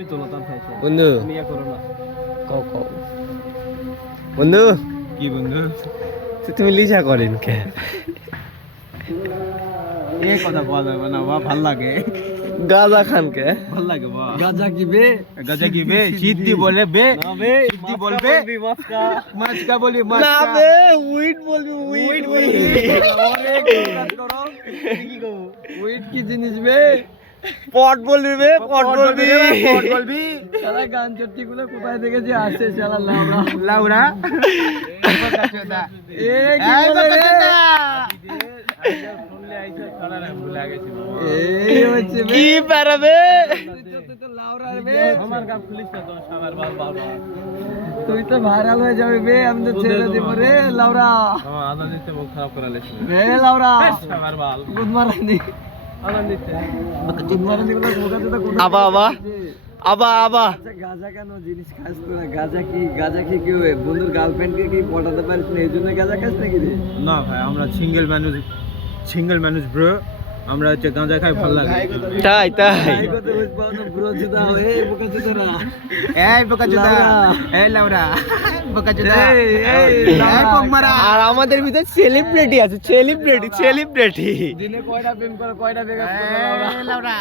তুমি তোলো তার খাইছে বন্ধু তুমি ইয়া করো না কও কও বন্ধু কি বন্ধু তুমি লিজা করেন কে এই কথা বলা যাবে না বা ভাল লাগে গাজা খান কে ভাল লাগে বা গাজা কি বে সিদ্ধি বলে বে না বে সিদ্ধি বলবে মাছকা মাছকা বলি না মাছকা বে উইট বলবি উইট বলবি ওরে কাজ করো কি গো ওয়েট কি জিনিস বে পট বলবি বে পট বলবি পট বলবি শালা গান চট্টি গুলো কোথায় থেকে যে আসে শালা লাউড়া লাউরা এ কি এই বলে রে? শুনলে আইছে ছড়া না ভুলা গেছি এই হচ্ছে বে কি পারবে তুই তো লাউড়া বে আমার কাপ খুলিস না তো সবার বাবা তুই তো ভাইরাল হয়ে যাবে বে আমি তো ছেড়ে দিব রে লাউড়া আমার আনন্দ দিতে মুখ খারাপ করা লেছি রে লাউড়া সবার বাল গুড মারানি আনন্দ দিতে গুড মারানি গুলো মোটা জুতা কোথায় আবা আবা আবা আবা আচ্ছা গাঁজা কেন জিনিস খাস তোরা গাঁজা কি কেউ বন্ধুর গার্লফ্রেন্ডকে কি পটাতে পারিস না এই জন্য গাঁজা খাস নাকি রে না ভাই আমরা সিঙ্গেল মানুষ ব্রো আমরা হচ্ছে গাঁজা খাই ভালো লাগে তাই তাই এই কথা বুঝ পাও না ব্রো জুতা এই বোকা জুতা না এই বোকা চোদা লাউরা। এই লাউরা বোকা চোদা এই লাউরা। কোকমারা আর আমাদের ভিতরে সেলিব্রিটি আছে সেলিব্রিটি দিনে কয়টা প্রেম করে কয়টা বেগাত করে এই লাউরা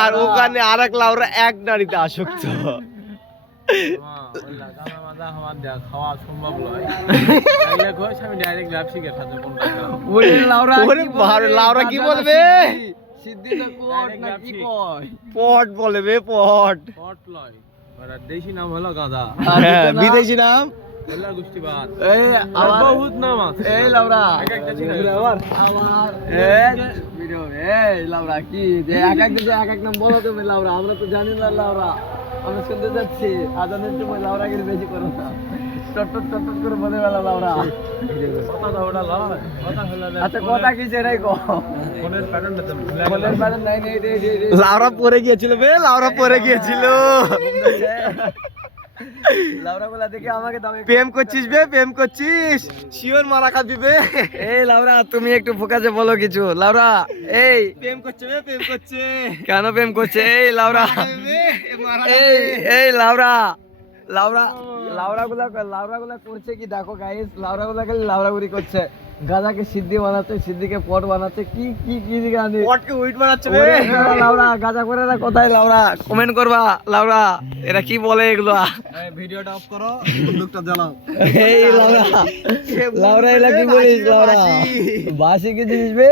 আর ওখানে আরেক লাউরা এক নারীতে আসক্ত খাওয়া সম্ভব নয় আমি ডাইরেক্ট ব্যবসায়ীকে খাতে কোনটা ওরে লাউরা ওরে কি বলে বাবা, রে? লাউরা কি গাঁজা না বলবে? সিদ্ধি না কোট না কি কয় পট বলে বে পট পট লয় ওরা দেশি নাম হলো গাঁজা হ্যাঁ বিদেশি নাম এলা গোষ্ঠীবাদ এই আবার বহুত নাম আছে এই লাউরা এক একটা ছিল আবার এই ভিডিও এই লাউরা কি যে এক এক যে এক এক নাম বলো তুমি লাউরা আমরা তো জানি না লাউরা আমরা শুনতে যাচ্ছি আজানের সময় লাউরা গিয়ে বেশি করো না টট করে বলে বেলা লাউরা কথা দাও ওটা লয় কথা হলো আচ্ছা কথা কি সেটাই কো ফোনের প্যাটার্নটা তো ভুলে বলের প্যাটার্ন নাই নেই রে লাউরা পরে গিয়েছিল বে লাউরা পরে গিয়েছিল লাউরা গুলা দেখে আমাকে দামে প্রেম করছিস বে প্রেম করছিস শিওর মারা খাবি বে এই লাউরা তুমি একটু ফোকাসে বলো কিছু লাউরা এই প্রেম করছে বে প্রেম করছে কেন প্রেম করছে এই লাউরা এই লাউরা লাউরা গুলা করছে কি দেখো গাইস লাউরা গুলা খালি লাউরাগুড়ি করছে গাজাকে সিদ্ধি বানাচ্ছে সিদ্ধিকে পট বানাচ্ছে কি কি কি জানি পটকে উইট বানাচ্ছে বে লাউরা গাজা করে না কোথায় লাউরা কমেন্ট করবা লাউরা এরা কি বলে এগুলো ভিডিওটা অফ করো বন্দুকটা জ্বালাও এই লাউরা এলা কি বলিস লাউরা বাসি কি জিনিস বে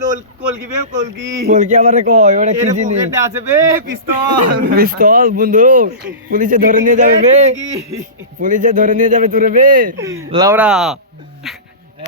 লোল কলকি বে কলকি বলকি আবার কয় ওটা কি এর জিনিস পকেটে আছে বে পিস্তল পিস্তল বন্দুক পুলিশে ধরে নিয়ে যাবে বে পুলিশে ধরে নিয়ে যাবে তোরে বে লাউরা